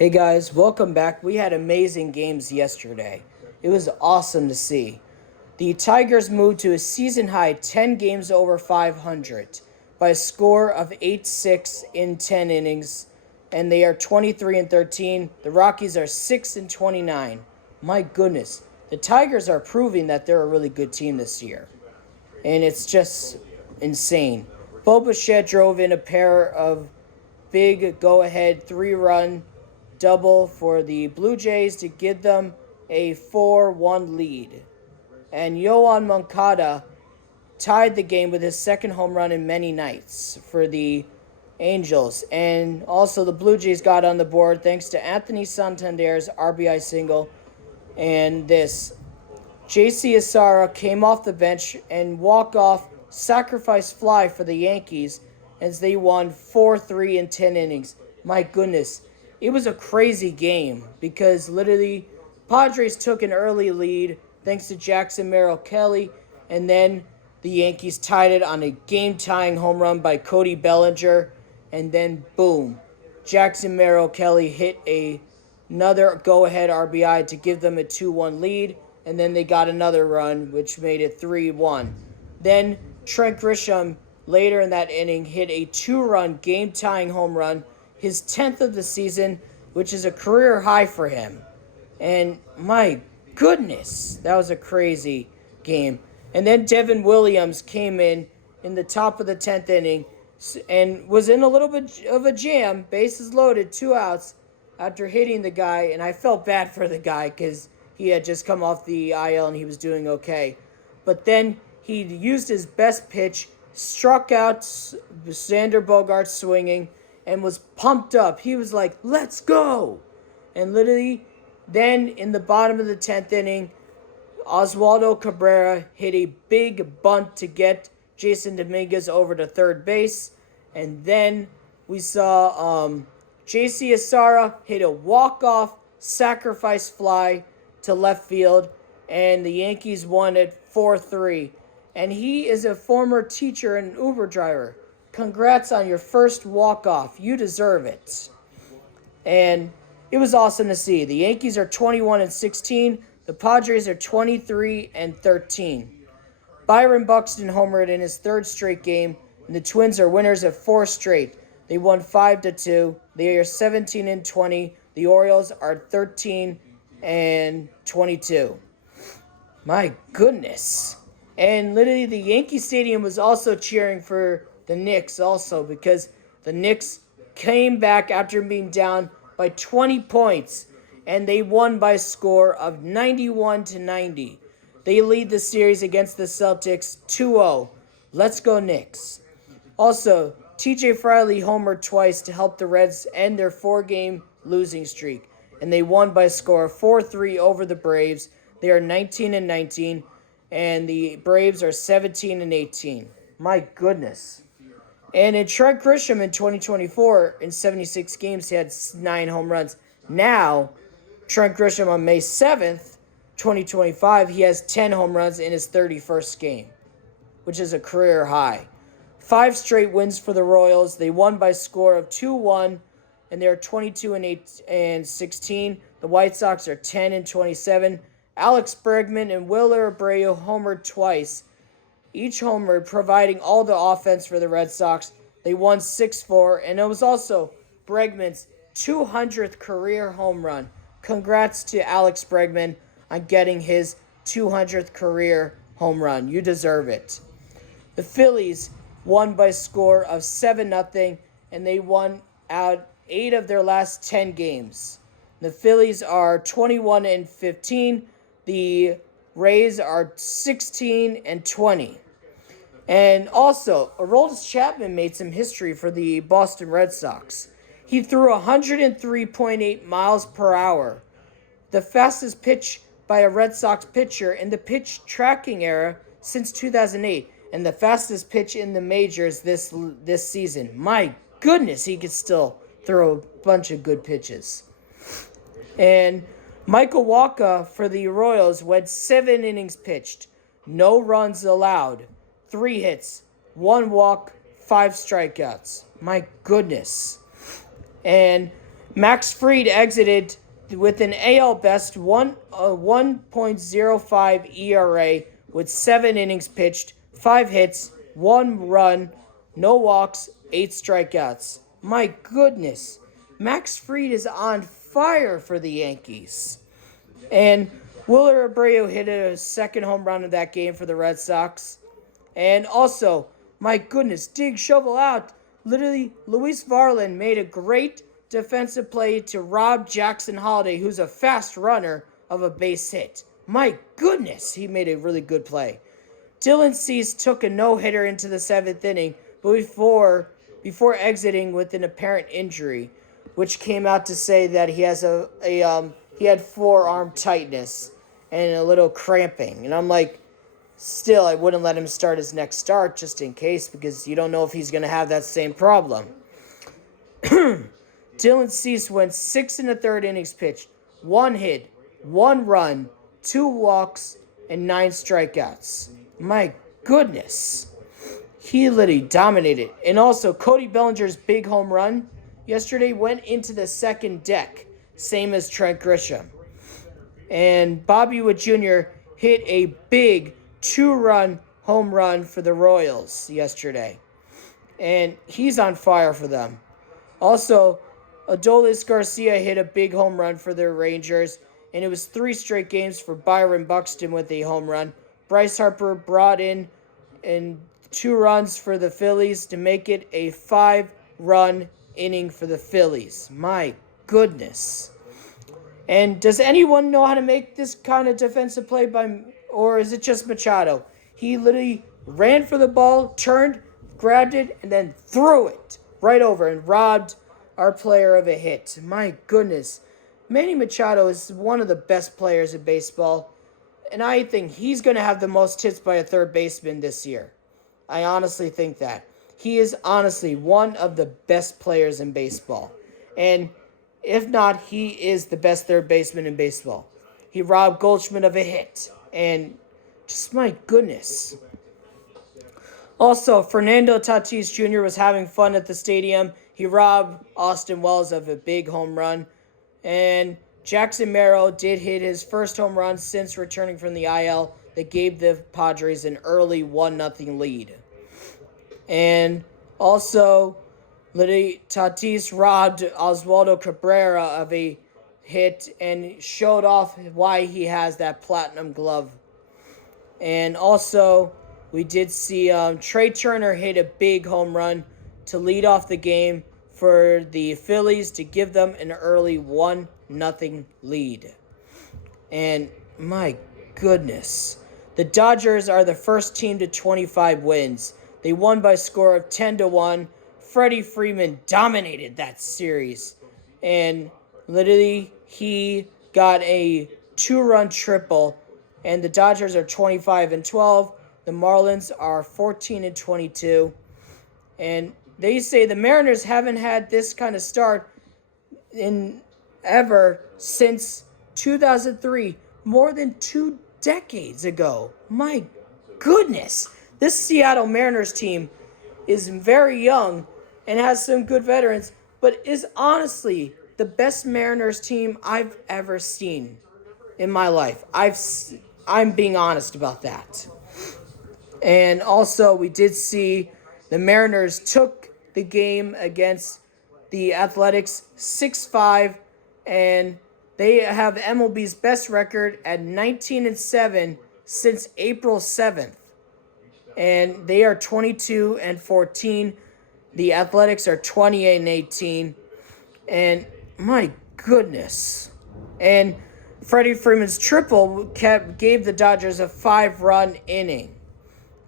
Hey guys, welcome back. We had amazing games yesterday. It was awesome to see. The Tigers moved to a season high 10 games over 500 by a score of 8-6 in 10 innings, and they are 23-13. The Rockies are 6-29. My goodness, the Tigers are proving that they're a really good team this year, and it's just insane. Bo Bichette drove in a pair of big go-ahead 3-run double for the Blue Jays to give them a 4-1 lead. And Yoan Moncada tied the game with his second home run in many nights for the Angels. And also the Blue Jays got on the board thanks to Anthony Santander's RBI single. And this J.C. Escarra came off the bench and walk-off sacrifice fly for the Yankees as they won 4-3 in 10 innings. My goodness. It was a crazy game because literally Padres took an early lead thanks to Jackson Merrill Kelly, and then the Yankees tied it on a game-tying home run by Cody Bellinger, and then boom, Jackson Merrill Kelly hit another go-ahead RBI to give them a 2-1 lead, and then they got another run, which made it 3-1. Then Trent Grisham, later in that inning, hit a 2-run game-tying home run, his 10th of the season, which is a career high for him. And my goodness, that was a crazy game. And then Devin Williams came in the top of the 10th inning and was in a little bit of a jam, bases loaded, 2 outs, after hitting the guy. And I felt bad for the guy because he had just come off the IL and he was doing okay. But then he used his best pitch, struck out Xander Bogaerts swinging, and was pumped up. He was like, let's go. And literally, then in the bottom of the 10th inning, Oswaldo Cabrera hit a big bunt to get Jason Dominguez over to third base. And then we saw J.C. Escarra hit a walk-off sacrifice fly to left field. And the Yankees won at 4-3. And he is a former teacher and Uber driver. Congrats on your first walk-off. You deserve it. And it was awesome to see. The Yankees are 21-16. The Padres are 23-13. Byron Buxton homered in his third straight game, and the Twins are winners of 4 straight. They won 5-2. They are 17-20. The Orioles are 13-22. My goodness. And literally the Yankee Stadium was also cheering for the Knicks also, because the Knicks came back after being down by 20 points, and they won by a score of 91-90. They lead the series against the Celtics 2-0. Let's go Knicks. Also, TJ Friley homered twice to help the Reds end their 4-game losing streak, and they won by a score of 4-3 over the Braves. They are 19-19, and the Braves are 17-18. My goodness. And in Trent Grisham in 2024, in 76 games, he had 9 home runs. Now, Trent Grisham on May 7th, 2025, he has 10 home runs in his 31st game, which is a career high. 5 straight wins for the Royals. They won by a score of 2-1, and they're 22-16. The White Sox are 10-27. Alex Bregman and Willer Abreu homered twice, each homer providing all the offense for the Red Sox. They won 6-4, and it was also Bregman's 200th career home run. Congrats to Alex Bregman on getting his 200th career home run. You deserve it. The Phillies won by a score of 7-0, and they won out 8 of their last 10 games. The Phillies are 21-15. The Rays are 16-20. And also, Aroldis Chapman made some history for the Boston Red Sox. He threw 103.8 miles per hour, the fastest pitch by a Red Sox pitcher in the pitch tracking era since 2008, and the fastest pitch in the majors this season. My goodness, he could still throw a bunch of good pitches. And Michael Wacha for the Royals went 7 innings pitched, no runs allowed, 3 hits, 1 walk, 5 strikeouts. My goodness. And Max Fried exited with an AL best 1.05 ERA with 7 innings pitched, 5 hits, 1 run, no walks, 8 strikeouts. My goodness, Max Fried is on fire for the Yankees. And Willer Abreu hit a second home run in that game for the Red Sox. And also, my goodness, dig, shovel out. Literally, Luis Varland made a great defensive play to rob Jackson Holliday, who's a fast runner, of a base hit. My goodness, he made a really good play. Dylan Cease took a no-hitter into the 7th inning before exiting with an apparent injury, which came out to say that he has he had forearm tightness and a little cramping. And I'm like, still, I wouldn't let him start his next start just in case, because you don't know if he's going to have that same problem. Dylan Cease went 6 1/3 innings pitched, 1 hit, 1 run, 2 walks, and 9 strikeouts. My goodness. He literally dominated. And also, Cody Bellinger's big home run yesterday went into the second deck, same as Trent Grisham. And Bobby Witt Jr. hit a big 2-run home run for the Royals yesterday. And he's on fire for them. Also, Adolis Garcia hit a big home run for the Rangers, and it was 3 straight games for Byron Buxton with a home run. Bryce Harper brought in 2 runs for the Phillies to make it a 5-run inning for the Phillies. My goodness. And does anyone know how to make this kind of defensive play or is it just Machado? He literally ran for the ball, turned, grabbed it, and then threw it right over and robbed our player of a hit. My goodness. Manny Machado is one of the best players in baseball, and I think he's going to have the most hits by a third baseman this year. I honestly think that. He is honestly one of the best players in baseball. And if not, he is the best third baseman in baseball. He robbed Goldschmidt of a hit. And just my goodness. Also, Fernando Tatis Jr. was having fun at the stadium. He robbed Austin Wells of a big home run. And Jackson Merrill did hit his first home run since returning from the IL that gave the Padres an early 1-0 lead. And also, Tatis robbed Oswaldo Cabrera of a hit and showed off why he has that platinum glove. And also, we did see Trey Turner hit a big home run to lead off the game for the Phillies to give them an early 1-0 lead. And my goodness, the Dodgers are the first team to 25 wins. They won by a score of 10-1. Freddie Freeman dominated that series. And literally, he got a 2-run triple. And the Dodgers are 25-12. The Marlins are 14-22. And they say the Mariners haven't had this kind of start ever since 2003, more than 2 decades ago. My goodness. This Seattle Mariners team is very young and has some good veterans, but is honestly the best Mariners team I've ever seen in my life. I'm being honest about that. And also, we did see the Mariners took the game against the Athletics 6-5, and they have MLB's best record at 19-7 since April 7th. And they are 22-14. The Athletics are 28-18. And my goodness. And Freddie Freeman's triple gave the Dodgers a 5-run inning.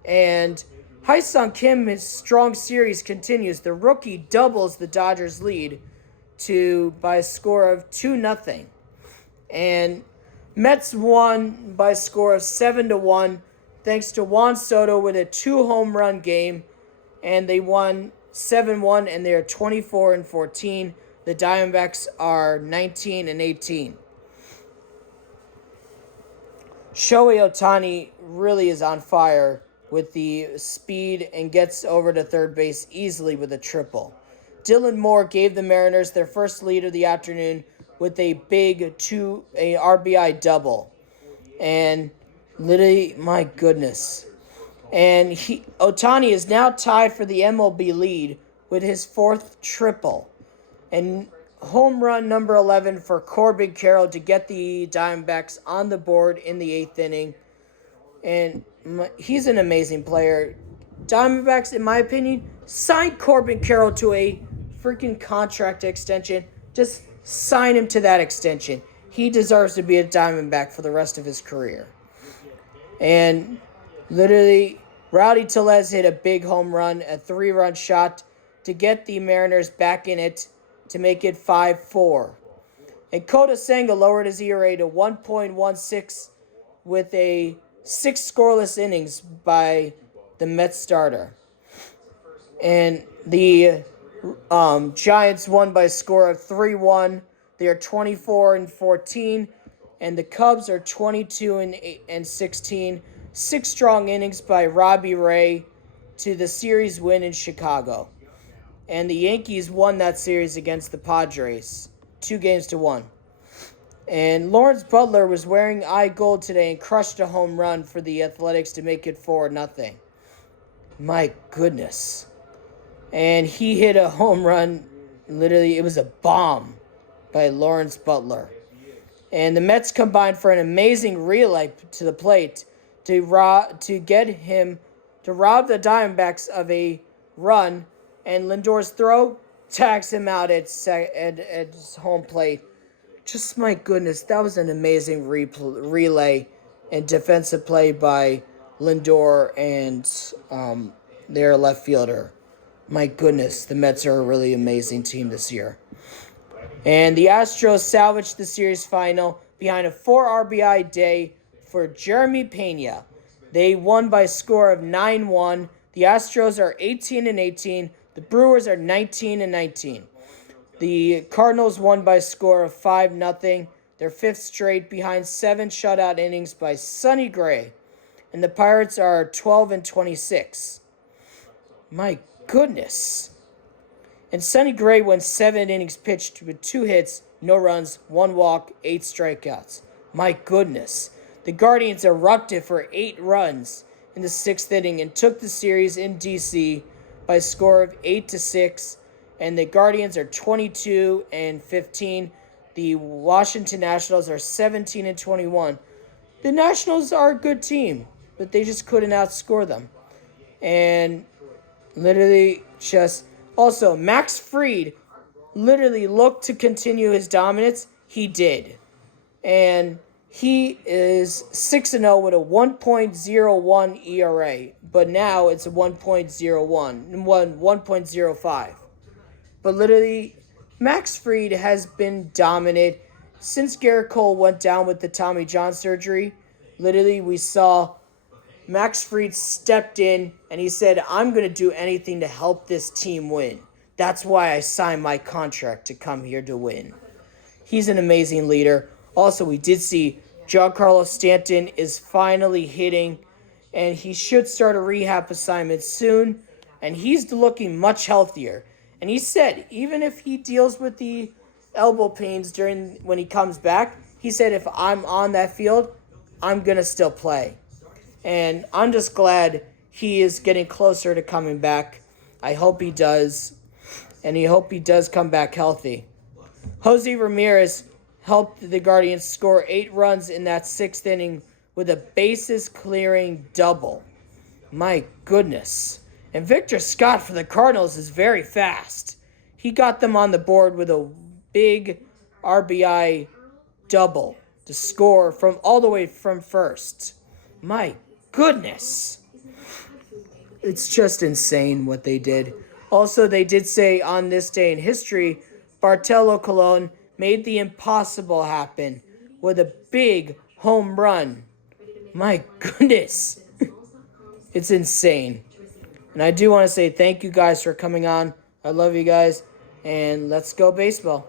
And Hyun-Sung Kim's strong series continues. The rookie doubles the Dodgers' lead by a score of 2-0. And Mets won by a score of 7-1. Thanks to Juan Soto with a 2-home run game, and they won 7-1, and they are 24-14. The Diamondbacks are 19-18. Shohei Ohtani really is on fire with the speed and gets over to third base easily with a triple. Dylan Moore gave the Mariners their first lead of the afternoon with a big a RBI double. And literally, my goodness. And Ohtani is now tied for the MLB lead with his fourth triple. And home run number 11 for Corbin Carroll to get the Diamondbacks on the board in the 8th inning. And he's an amazing player. Diamondbacks, in my opinion, signed Corbin Carroll to a freaking contract extension. Just sign him to that extension. He deserves to be a Diamondback for the rest of his career. And literally, Rowdy Tellez hit a big home run, a 3-run shot to get the Mariners back in it to make it 5-4. And Kota Senga lowered his ERA to 1.16 with a 6 scoreless innings by the Mets starter. And the Giants won by a score of 3-1. They are 24-14, and the Cubs are 22-16. 6 strong innings by Robbie Ray to the series win in Chicago. And the Yankees won that series against the Padres, 2-1. And Lawrence Butler was wearing eye gold today and crushed a home run for the Athletics to make it 4-0. My goodness. And he hit a home run. Literally, it was a bomb by Lawrence Butler. And the Mets combined for an amazing relay to the plate to rob the Diamondbacks of a run. And Lindor's throw tags him out at his home plate. Just my goodness, that was an amazing relay and defensive play by Lindor and their left fielder. My goodness, the Mets are a really amazing team this year. And the Astros salvaged the series final behind a 4 RBI day for Jeremy Pena. They won by a score of 9-1. The Astros are 18-18. The Brewers are 19-19. The Cardinals won by a score of 5-0. Their 5th straight behind 7 shutout innings by Sonny Gray. And the Pirates are 12-26. My goodness. And Sonny Gray went 7 innings pitched with 2 hits, no runs, 1 walk, 8 strikeouts. My goodness. The Guardians erupted for 8 runs in the 6th inning and took the series in D.C. by a score of 8-6. And the Guardians are 22-15. The Washington Nationals are 17-21. The Nationals are a good team, but they just couldn't outscore them. And literally just... Also, Max Fried literally looked to continue his dominance. He did. And he is 6-0 with a 1.01 ERA. But now it's a 1.05. But literally, Max Fried has been dominant since Garrett Cole went down with the Tommy John surgery. Literally, we saw Max Fried stepped in and he said, I'm going to do anything to help this team win. That's why I signed my contract to come here to win. He's an amazing leader. Also, we did see Giancarlo Stanton is finally hitting, and he should start a rehab assignment soon, and he's looking much healthier. And he said, even if he deals with the elbow pains when he comes back, he said, if I'm on that field, I'm going to still play. And I'm just glad he is getting closer to coming back. I hope he does. And I hope he does come back healthy. Jose Ramirez helped the Guardians score 8 runs in that 6th inning with a bases-clearing double. My goodness. And Victor Scott for the Cardinals is very fast. He got them on the board with a big RBI double to score from all the way from first. My goodness. It's just insane what they did. Also, they did say on this day in history, Bartolo Colon made the impossible happen with a big home run. My goodness. It's insane. And I do want to say thank you guys for coming on. I love you guys. And let's go baseball.